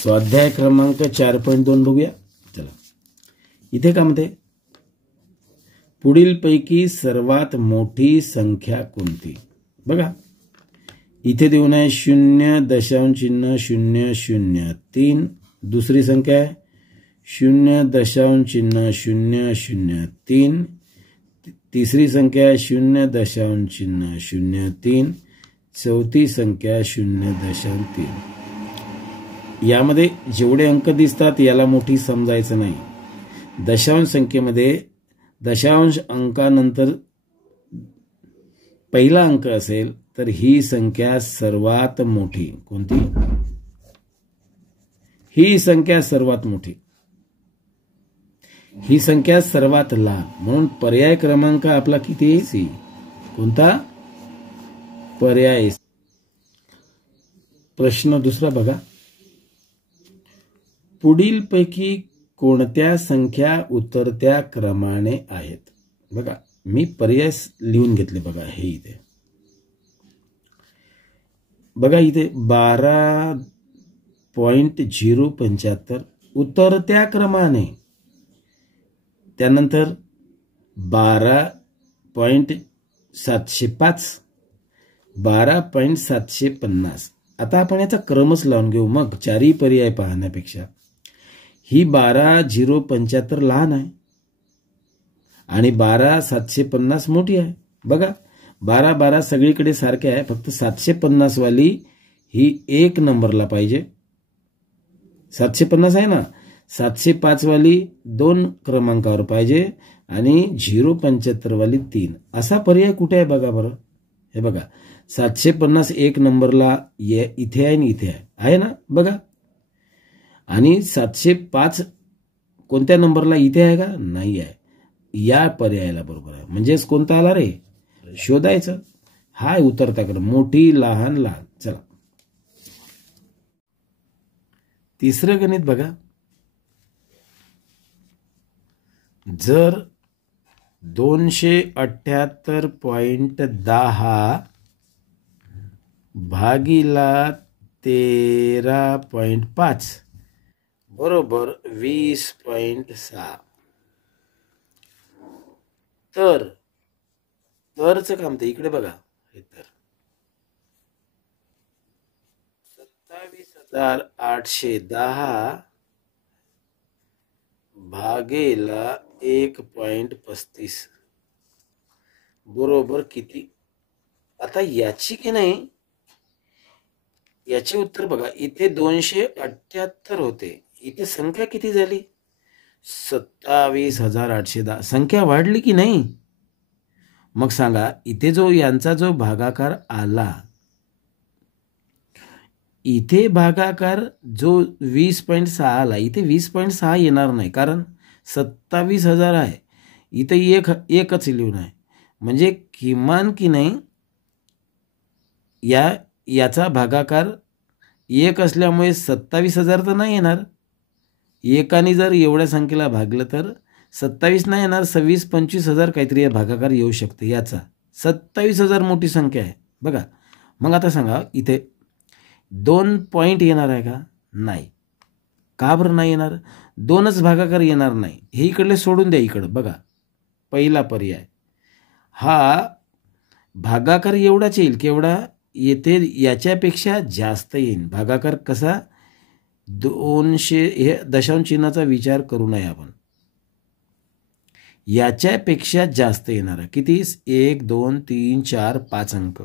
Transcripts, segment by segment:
स्वाध्याय क्रमांक 4.2 बघूया. चला, इथे काय म्हणते, पुढीलपैकी सर्वात मोठी संख्या कोणती. बघा इथे देऊन आहे 0.0003. दुसरी संख्या आहे 0.0003. तिसरी संख्या आहे 0.03. चौथी संख्या 0.3. यामध्ये जेवढे अंक दिसतात याला मोठी समजायचं नाही. दशांश संख्येमध्ये दशांश अंकानंतर पहिला अंक असेल तर ही संख्या सर्वात मोठी. कोणती? ही संख्या सर्वात मोठी. ही संख्या सर्वात लहान. म्हणून पर्याय क्रमांक आपला किती आहे? सी. कोणता? पर्याय. प्रश्न दुसरा बघा, पुढीलपैकी कोणत्या संख्या उतरत्या क्रमाने आहेत. बघा मी पर्याय लिहून घेतले. बघा हे इथे बघा, इथे 12.075 उतरत्या क्रमाने. त्यानंतर 12.705, 12.750. आता आपण याचा क्रमच लावून घेऊ. मग चारही पर्याय पाहण्यापेक्षा ही 12.075 लहान आहे आणि 12.750 मोठी आहे. बघा 12 सगळीकडे सारखे आहे, फक्त 750 वाली ही एक नंबरला पाहिजे. 750 आहे ना, 705 वाली 2 क्रमांकावर पाहिजे आणि 0.75 वाली 3. असा पर्याय कुठे आहे बघा बरं. हे बघा 750 एक नंबरला इथे आहे आणि इथे आहे ना. बघा आणि 705 कोणत्या नंबरला इथे आहे का? नाही आहे. या पर्यायाला बरोबर आहे. म्हणजेच कोणता आला रे? शोधायचं. हा उतरता क्रम, मोठी लहान लहान. चला तिसरं गणित बघा, जर 278.10 भागीला 13.5 बरोबर 20.6 तरच काम ते इकडे बघा. हे तर 27,810 भागेला 1.35 बरोबर किती. आता याची की नाही, याचे उत्तर बघा. इथे 278 होते, इथे संख्या किती झाली? 27,810. संख्या वाढली की नाही? मग सांगा, इथे जो यांचा जो भागाकार आला, इथे भागाकार जो 20.6 आला, इथे 20.6 येणार नाही, कारण 27,000 आहे. इथे एकच लिहून आहे. म्हणजे किमान की नाही याचा भागाकार 1 असल्यामुळे 27,000 तर नाही येणार. एकाने जर एवढ्या संख्येला भागलं तर 27 नाही येणार, 26-25,000 काहीतरी भागाकार येऊ शकते. याचा 27,000 मोठी संख्या आहे बघा. मग आता सांगा, इथे 2 पॉईंट येणार आहे का? नाही. का बरं नाही येणार? 2च भागाकार येणार नाही. हे इकडले सोडून द्या. इकडं बघा, पहिला पर्याय हा भागाकार एवढाच येईल. केवढा येथे? याच्यापेक्षा जास्त येईल भागाकार. कसा? 200. हे दशांश चिन्हाचा विचार करू नये आपण. याच्यापेक्षा जास्त येणार. किती? 1 2 3 4 5 अंक.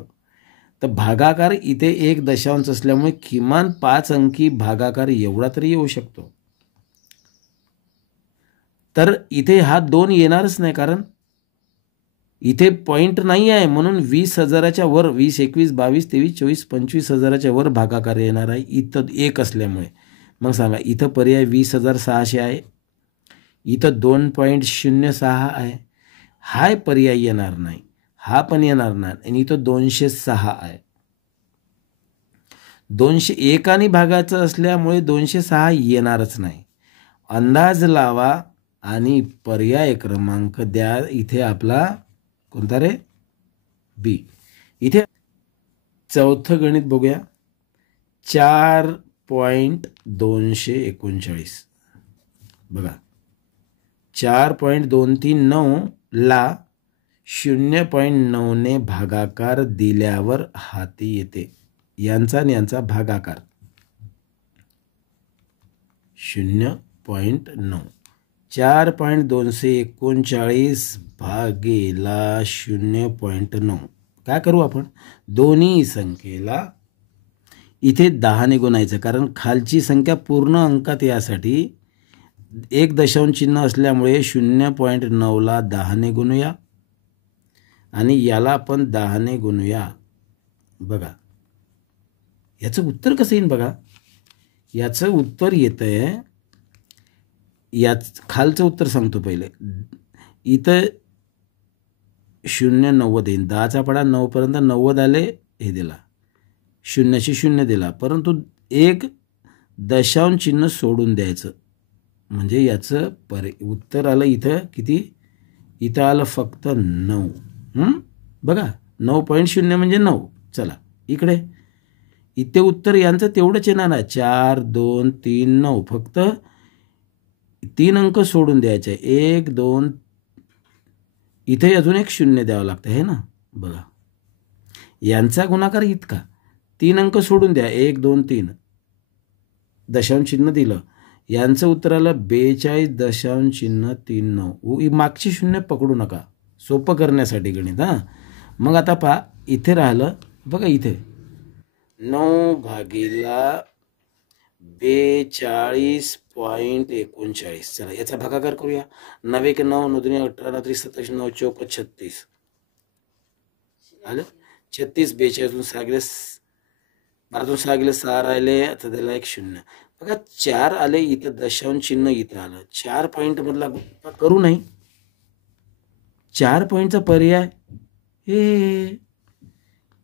तर भागाकार इथे 1 दशांश असल्यामुळे किमान 5 अंकी भागाकार एवढा तरी येऊ शकतो. तर इथे हा 2 येणारच नाही, कारण इथे पॉइंट नाही आहे. म्हणून 20,000च्या वर 20, 21, 22, 23, 24, 25,000च्या वर भागाकार येणार आहे इथं 1 असल्यामुळे. मग सांगा, इथं पर्याय 20,600 आहे, इथं 2.06 आहे. हा पर्याय येणार नाही, हा पण येणार नाही, आणि इथं 206 आहे. 201 आणि भागाचं असल्यामुळे 206 येणारच नाही. अंदाज लावा आणि पर्याय क्रमांक द्या. इथे आपला कोणता रे? बी. इथे चौथं गणित बघूया. 4 4.239 बघा 4.239 ला 0.9 ने भागाकार दिल्यावर हाती येते. यांचा आणि यांचा भागाकार 0.9 4.239 भागेला 0.9 काय करू आपण दोन्ही संख्येला इथे 10 ने गुणायचं कारण खालची संख्या पूर्ण अंकात यासाठी एक दशांश चिन्ह असल्यामुळे 0.9 ला 10 ने गुणूया आणि याला आपण 10 ने गुणूया. बघा याचं उत्तर कसं येईल बघा. याचं उत्तर येतंय याच खालचं उत्तर सांगतो पहिले. इथं 0.90 येईल 10चा पाडा 9 पर्यंत 90 आले हे दिला 0शी 0 दिला परंतु एक दशांश चिन्ह सोडून द्यायचं म्हणजे याचं उत्तर आलं इथं किती. इथं आलं फक्त 9. बघा 9.0 म्हणजे 9. चला इकडे इथे उत्तर यांचं तेवढंच येणार ना 4 2 3 9 फक्त 3 अंक सोडून द्यायचे 1 2 इथे अजून एक 0 द्यावं लागतं हे ना. बघा यांचा गुणाकार इतका 3 अंक सोडून द्या 1 2 3 दशांश चिन्ह दिलं यांचं उत्तर आलं 42.39. मागची 0 पकडू नका सोपं करण्यासाठी गणित. मग आता पहा इथे राहिलं बघा इथे 9 भागीला 42.39. चला याचा भागाकार करूया. 9 के 9 9 2 18 9 3 27 9 4 36 आलं 36 42 6 गेले 12 6 गेले 6 राहिले आता त्याला एक 0. बघा 4 आले इथं दशांश चिन्ह इथं आलं 4 पॉईंट मधला करू नाही 4 पॉईंटचा पर्याय हे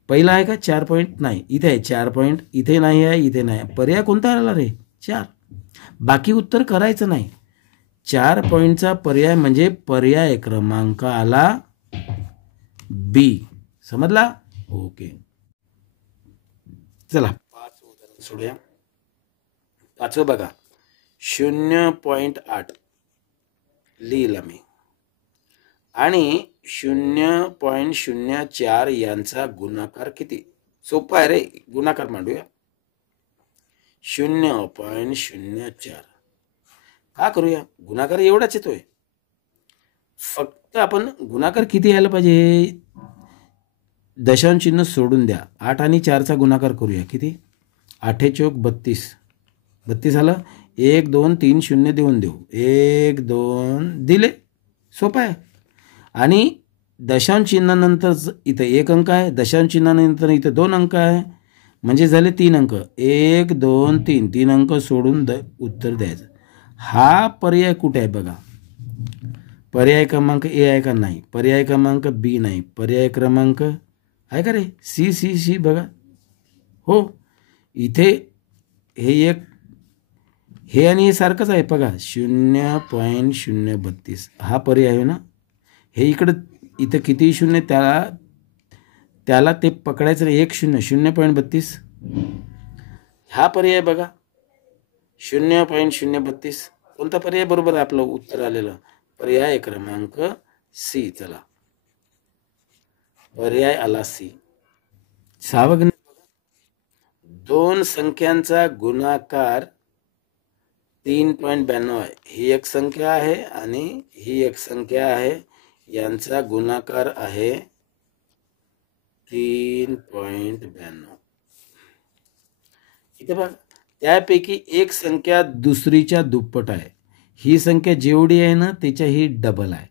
पहिला आहे का 4 पॉईंट नाही इथे आहे 4 पॉईंट इथे नाही आहे इथे नाही पर्याय कोणता आला रे 4. बाकी उत्तर करायचं नाही 4 पॉईंटचा पर्याय म्हणजे पर्याय क्रमांक आला बी. समजला ओके. चला 5 उदाहरण सोडूया. 5 बघा 0.8 लिहिलं मी आणि 0.04 यांचा गुणाकार किती. सोपं आहे रे गुणाकार मांडूया 0.04 का करूया गुणाकार एवढाच येतोय फक्त आपण गुणाकार किती यायला पाहिजे दशांश चिन्ह सोडून द्या 8 आणि 4चा गुणाकार करूया किती 8 चौक 32 32 आलं 1 2 3 0 देऊन देऊ 1 2 दिले सोपं आहे. आणि दशांश चिन्हानंतर इथं 1 अंक आहे दशांश चिन्हानंतर इथं 2 अंक आहे म्हणजे झाले 3 अंक 1 2 3 3 अंक सोडून उत्तर द्यायचं. हा पर्याय कुठे आहे बघा पर्याय क्रमांक ए आहे का नाही पर्याय क्रमांक बी नाही पर्याय क्रमांक आहे का रे सी सी सी बघा हो इथे हे एक हे आणि हे सारखंच आहे बघा 0.032 हा पर्याय आहे ना. हे इकडं इथं किती 0 त्याला ते पकडायचं 1 0 0.32 हा पर्याय बघा 0.032 कोणता पर्याय बरोबर आहे आपलं उत्तर आलेलं पर्याय क्रमांक सी. चला पर्याय आला सी. 6 गणित दोन संख्यांचा गुणाकार 3.92 आहे. ही एक संख्या आहे आणि ही एक संख्या आहे यांचा गुणाकार आहे 3.92. इथे बघा त्यापैकी एक संख्या दुसरीच्या दुप्पट आहे. ही संख्या जेवढी आहे ना त्याच्या ही डबल आहे.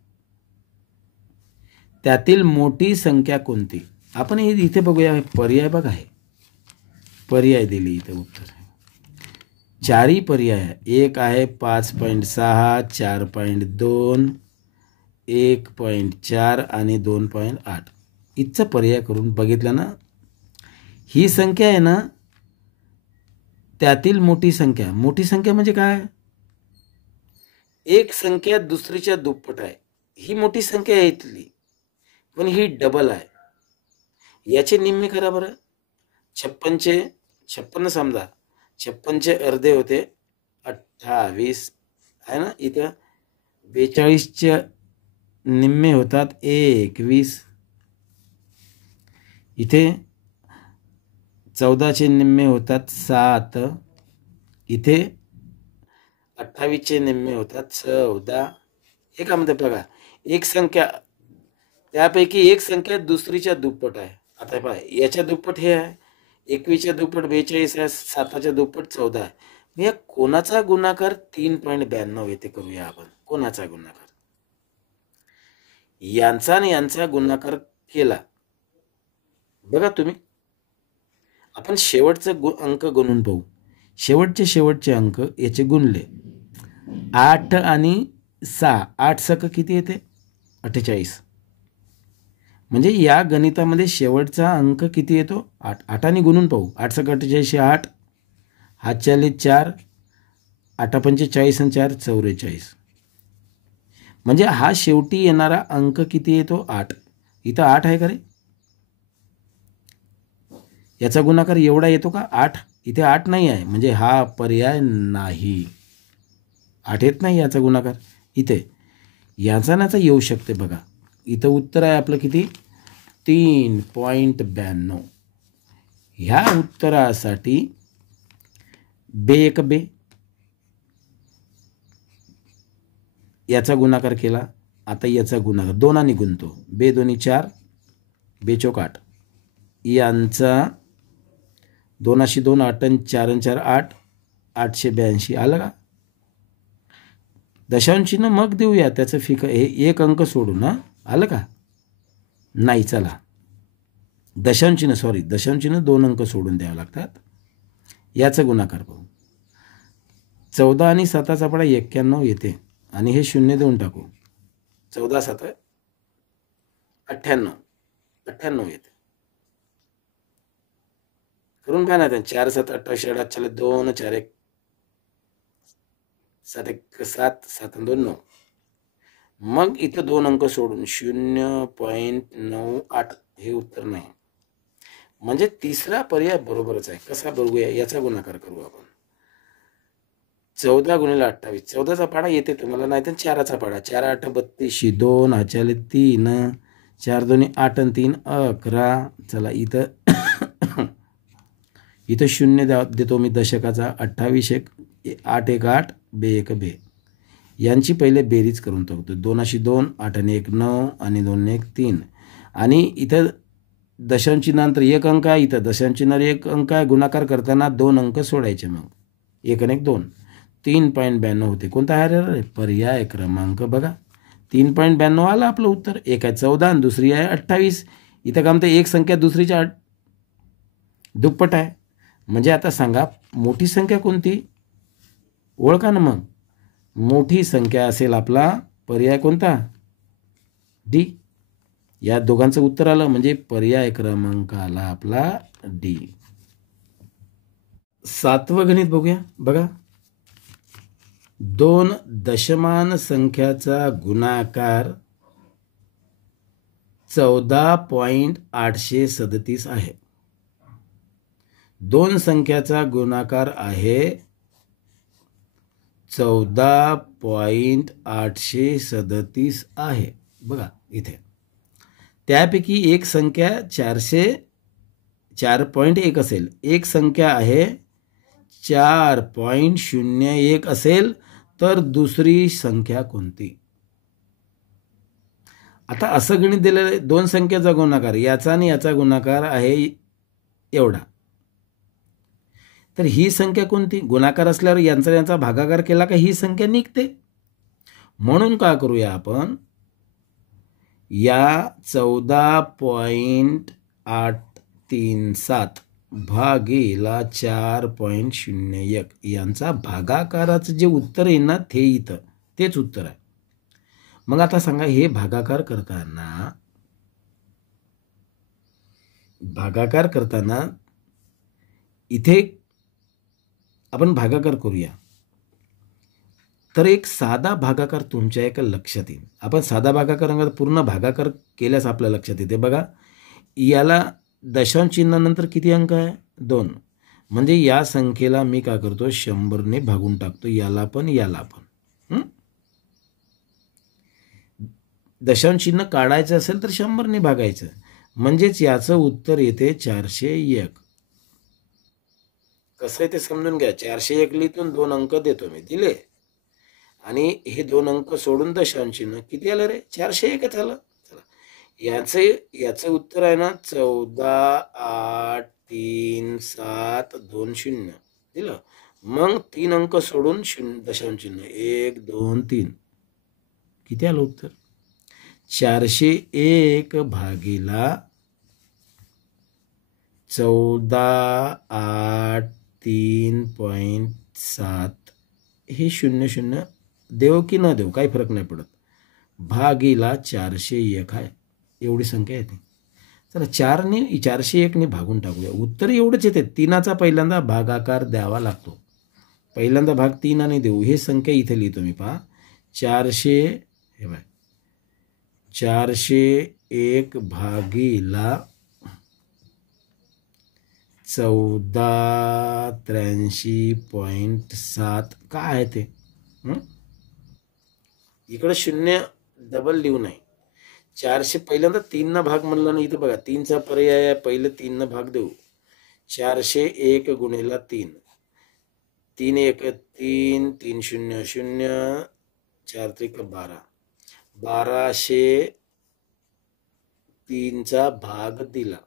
त्यातील मोठी संख्या कोणती आपण हे इथे बघूया पर्याय बघा आहे पर्याय दिली इथे उत्तर चारही पर्याय एक आहे 5.6 4.2 1.4 आणि 2.8 इथचा पर्याय करून बघितलं ना. ही संख्या आहे ना त्यातील मोठी संख्या म्हणजे काय एक संख्या दुसरीच्या दुप्पट आहे. ही मोठी संख्या आहे इथली पण ही डबल आहे. याचे निम्मे करा बरं 56 समजा 56चे अर्धे होते 28 आहे ना. इथं 42चे निम्मे होतात 21. इथे 14चे निम्मे होतात 7. इथे 28चे निम्मे होतात 14. हे का म्हणते बघा, एक संख्या त्यापैकी एक संख्या दुसरीच्या दुप्पट आहे. आता पहा, याच्या दुप्पट हे आहे, 21च्या दुप्पट 42 आहे, 7च्या दुप्पट 14 आहे. मग या कोणाचा गुणाकार 3.92 येते करूया आपण. कोणाचा गुणाकार? यांचा आणि यांचा गुणाकार केला बघा तुम्ही. आपण शेवटचे अंक गुणून पाहू. शेवटचे अंक याचे गुणले 8 आणि 6. 8 सक किती येते? 48. म्हणजे या गणितामध्ये शेवटचा अंक किती येतो? 8. 8 गुणून पाहू. 8 सक 48, 8 हातच्याले 4, 8 पंचे 40 आणि 4 44. म्हणजे हा शेवटी येणारा अंक किती येतो? 8. इथं 8 आहे का रे? याचा गुणाकार एवढा येतो का? 8. इथे 8 नाही आहे, म्हणजे हा पर्याय नाही. 8 येत नाही याचा गुणाकार. इथे याचा नाचा येऊ शकते बघा. इथं उत्तर आहे आपलं किती? 3.92. ह्या उत्तरासाठी बे याचा गुणाकार केला. आता याचा गुणाकार 2 गुणतो. 2 2 4, 2 चौक 8. यांचा 2 2 8 आणि 4 4 8, 882. आलं का? दशांशीनं मग देऊया त्याचं फिक. हे एक अंक सोडू ना. आलं का? नाही, चला दशांशीनं 2 अंक सोडून द्यावे लागतात. याचा गुणाकार पाहू. 14 आणि 7चा पाडा 91 येते आणि हे 0 देऊन टाकू. 14 7 98 येते. करून पहा ना. 4 7 28 8 2 4 1 7 1 7 7 2 9. मग इथं 2 अंक सोडून 0.98 हे उत्तर नाही. म्हणजे तिसरा पर्याय बरोबरच आहे. कसा बघूया? याचा गुणाकार करू आपण. 14 गुणिले 28. 14चा पाडा येते तुम्हाला, नाही तर 4चा पाडा. 4 8 32, 2 हाच्याले 3, 4 2 8 आणि 3 11. चला इथं 0 देतो मी दशकाचा. 28 1 8 1 8, 2 1 2. यांची पहिले बेरीज करून टाकतो. 2 2 8 आणि 1 9 आणि 2 1 3. आणि इथं दशांचिन्हानंतर एक अंक आहे. इथं दशांचिन्हावर एक अंक आहे. गुणाकार करताना 2 अंक सोडायचे. मग 1 आणि 1 2. 3.92 होते. कोणता आहे? पर्याय क्रमांक बघा. 3.92 आलं आपलं उत्तर. एक आहे 14 आणि दुसरी आहे 28. इथं का म्हणते एक संख्या दुसरीच्या दुप्पट आहे. म्हणजे आता सांगा मोठी संख्या कोणती? ओळखा ना. मग मोठी संख्या असेल आपला पर्याय कोणता? डी. या दोघांचं उत्तर आलं म्हणजे पर्याय क्रमांक आला आपला डी. 7वं गणित बघूया. बघा, 2 दशमान संख्याचा गुणाकार 14.837 आहे. 2 संख्याचा गुणाकार आहे 14.837 आहे. बघा इथे त्यापैकी एक संख्या 4.1 असेल. एक संख्या आहे 4.01 असेल तर दुसरी संख्या कोणती? आता असं गणित दिलेलं आहे. 2 संख्येचा गुणाकार याचा आणि याचा गुणाकार आहे एवढा. तर ही संख्या कोणती? गुणाकार असल्यावर यांचा भागाकार केला का ही संख्या निघते. म्हणून काय करूया आपण? या 14.837 भागीला 4.01 यांचा भागाकाराचं जे उत्तर आहे ना ते इथं तेच उत्तर आहे. मग आता सांगा हे भागाकार करताना इथे आपण भागाकार करूया. तर एक साधा भागाकार तुमच्या एका लक्षात येईल. आपण साधा भागाकार पूर्ण भागाकार केल्यास आपल्या लक्षात येते. बघा याला दशांश चिन्हानंतर किती अंक आहे? 2. म्हणजे या संख्येला मी काय करतो 100ने भागून टाकतो, याला पण याला पण. दशांश चिन्ह काढायचं असेल तर 100ने भागायचं, म्हणजेच याचं उत्तर येते 401. कसं आहे ते समजून घ्या. 401 लिहून 2 अंक देतो मी, दिले, आणि हे 2 अंक सोडून दशांश चिन्ह किती आलं रे? 401 आलं. चला, याचं उत्तर आहे ना 14,8,3,7,2,0 दिलं. मग 3 अंक सोडून दशांश चिन्ह 1, 2, 3 किती आलं उत्तर? 401 भागीला 14,8,3,7 हे 00 देव की न देव काही फरक नाही पडत, भागीला 401 आहे, एवढी संख्या येते. चला 401ने भागून टाकूया. उत्तर एवढंच येते. 3चा पहिल्यांदा भागाकार द्यावा लागतो. पहिल्यांदा भाग 3 देऊ. हे संख्या इथे लिहितो मी, पहा 401 भागीला 1483.7 काय आहे ते? इकडे 0 डबल लिहू नाही. 400 पहिल्यांदा 3 भाग म्हणला ना, इथं बघा 3चा पर्याय आहे, पहिले 3 भाग देऊ. 401 गुणिला 3, 3 1 3, 3 0 0, 4 3 12, 1203चा भाग दिला.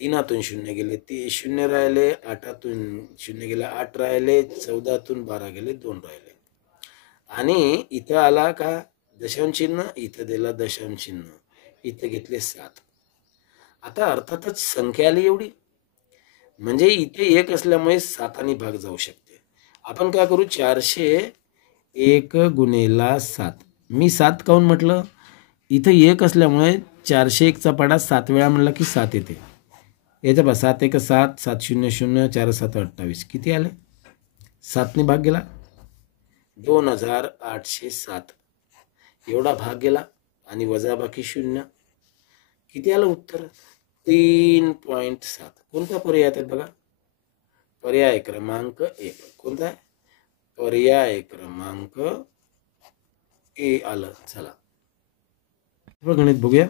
3तून 0 गेले, 0 राहिले, 8तून 0 गेले, 8 राहिले, 14तून 12 गेले, 2 राहिले. आणि इथं आला का दशांश चिन्ह, इथं दिला दशांश चिन्ह, इथं घेतले 7. आता अर्थातच संख्या आली एवढी, म्हणजे इथे 1 असल्यामुळे 7ने भाग जाऊ शकते. आपण काय करू, 401 गुणिला 7. मी 7 काऊन म्हटलं, इथं 1 असल्यामुळे 401चा पाडा 7 वेळा म्हणला की 7 येते. याच्या बा 7 1 7, 7 0 0, 4 7 28 किती आले? 7ने भाग गेला, 2807 एवढा भाग गेला, आणि वजाबाकी 0 किती आलं उत्तर? 3.7. कोणता पर्याय आहे बघा? पर्याय क्रमांक 1. कोणता आहे? पर्याय क्रमांक ए आलं. चला गणित बघूया.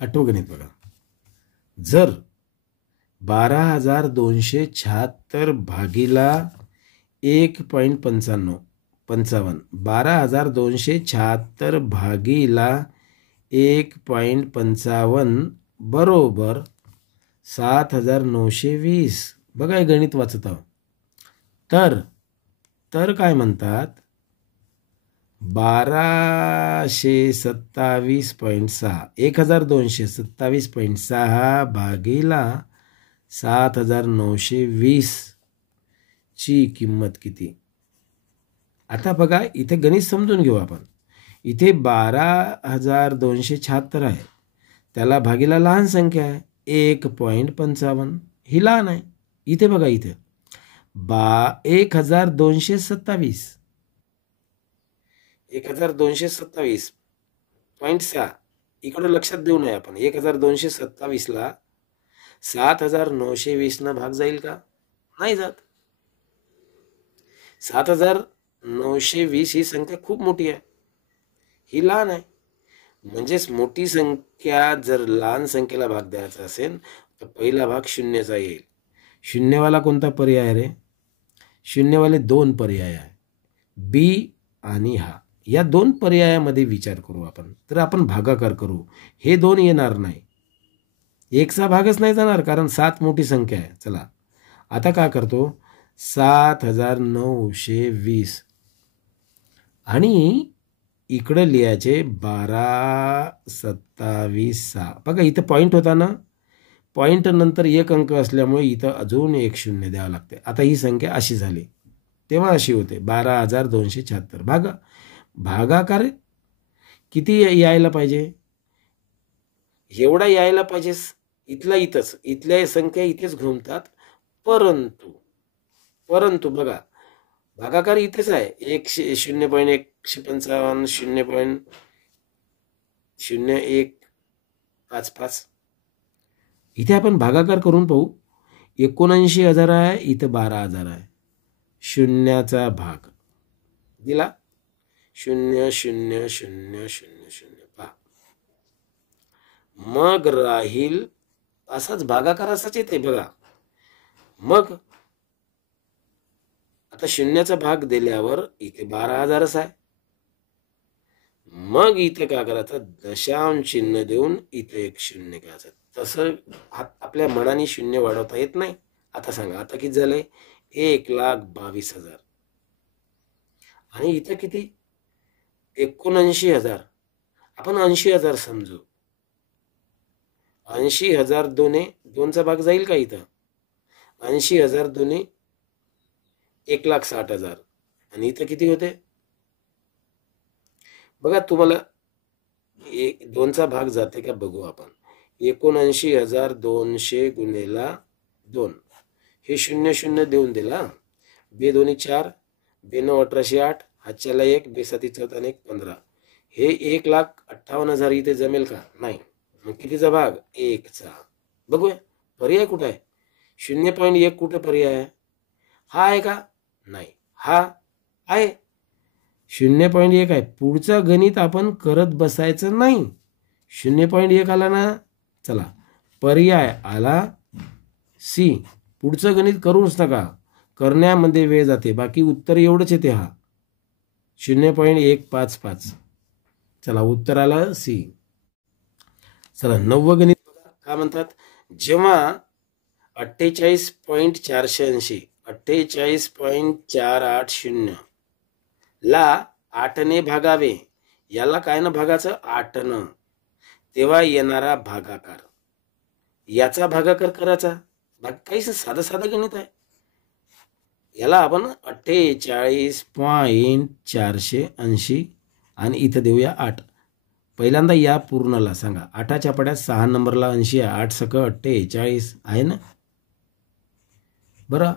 8वं गणित बघा. जर 12,276 भागीला 1.55 12,276 भागीला 1.55 बरोबर 7,920. बघा हे गणित वाचत आहोत. तर काय म्हणतात, 1227.6 1227.6 भागीला 7,920 ची किंमत किती? आता बघा इथे गणित समजून घेऊ आपण. इथे 12,276 आहे, त्याला भागीला लहान संख्या आहे 1.55, ही लहान आहे. इथे बघा, इथे 1227 1227.6 इकडं लक्षात देऊ नये आपण. 1227ला 7,920 न भाग जाईल का? नाही जात. 7,920 ही संख्या खूप मोठी आहे, ही लहान आहे. म्हणजेच मोठी संख्या जर लहान संख्येला भाग द्यायचा असेल तर पहिला भाग 0चा येईल. 0वाला कोणता पर्याय रे? 0वाले 2 पर्याय आहे, बी आणि हा. या 2 पर्यायामध्ये विचार करू आपण. तर आपण भागाकार करू. हे 2 येणार नाही, 1चा भागच नाही जाणार, कारण 7 मोठी संख्या आहे. चला आता काय करतो, 7,920 आणि इकडे लिहायचे 12,27.6. बघा इथं पॉईंट होता ना, पॉईंट नंतर 1 अंक असल्यामुळे इथं अजून 1 0 द्यावं लागते. आता ही संख्या अशी झाली, तेव्हा अशी होते 12,276. भागाकार किती यायला पाहिजे? एवढा यायला पाहिजे. इथला इथंच, इथल्या संख्या इथेच घुमतात. परंतु बघा भागाकार इथेच आहे, 0.155 0.0155. इथे आपण भागाकार करून पाहू. 79,000 आहे, इथं 12,000 आहे. शून्याचा भाग दिला 0 0 0 0 0 पहा. मग राहील असाच भागाकार असाच येते बघा. मग आता शून्याचा भाग दिल्यावर इथे 12,000च आहे. मग इथे काय करायचं, दशांश चिन्ह देऊन इथे एक शून्य घ्यायचं. तसं आपल्या मनाने शून्य वाढवता येत नाही. आता सांगा, आता किती झाले, 1,22,000 आणि इथं किती, 79,000. आपण 80,000 समजू. 80,000 दोनचा भाग जाईल का इथं. 80,000 दोन्ही 1,60,000 आणि इथं किती होते बघा. तुम्हाला दोनचा भाग जाते का बघू आपण. 79,200 गुणिले 2 हे 0 0 देऊन दिला. 2 2 4 2 9 1808 हातच्याला 1 2 7 14 1 15 हे 1,58,000 इथे जमेल का नाही. मग कितीचा भाग 1चा. बघूया पर्याय कुठं आहे. 0.1 कुठं पर्याय आहे. हा आहे का नाही. हा आहे 0.1 आहे. पुढचं गणित आपण करत बसायचं नाही. 0.1 आला ना, चला पर्याय आला सी. पुढचं गणित करूच नका, करण्यामध्ये वेळ जाते. बाकी उत्तर एवढंच येते. हा 0.155. चला उत्तर आलं सी. चला 9वं गणित बघा काय म्हणतात. जेव्हा 48.480 48.480 ला 8ने भागावे, याला काय ना भागाचं 8न, तेव्हा येणारा भागाकार, याचा भागाकार करायचा. काहीच साधं साधं गणित आहे. याला आपण 48.480 आणि इथं देऊया 8. पहिल्यांदा या पूर्णला सांगा. 8च्या पड्यात 6 नंबरला 80 आहे. 8 सक 48 आहे ना. बरं,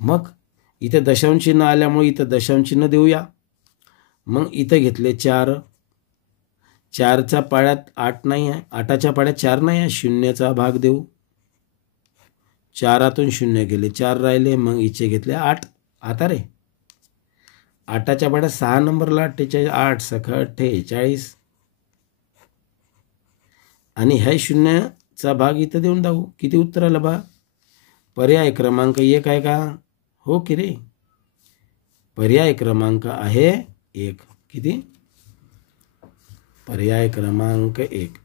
मग इथे दशांश चिन्ह आल्यामुळे इथं दशांश चिन्ह देऊया. मग इथं घेतले 4. 4च्या पाड्यात 8 नाही आहे. 8च्या पाड्यात 4 नाही आहे. 0चा भाग देऊ. 4तून 0 गेले, 4 राहिले. मग इथे घेतले 8. आता रे 8च्या पाड्यात 6 नंबरला 48 8 सख 48 आणि ह्या 0चा भाग इथं देऊन दाऊ. किती उत्तर आलं बा. पर्याय क्रमांक 1 आहे का. हो की रे, पर्याय क्रमांक आहे 1. किती, पर्याय क्रमांक 1.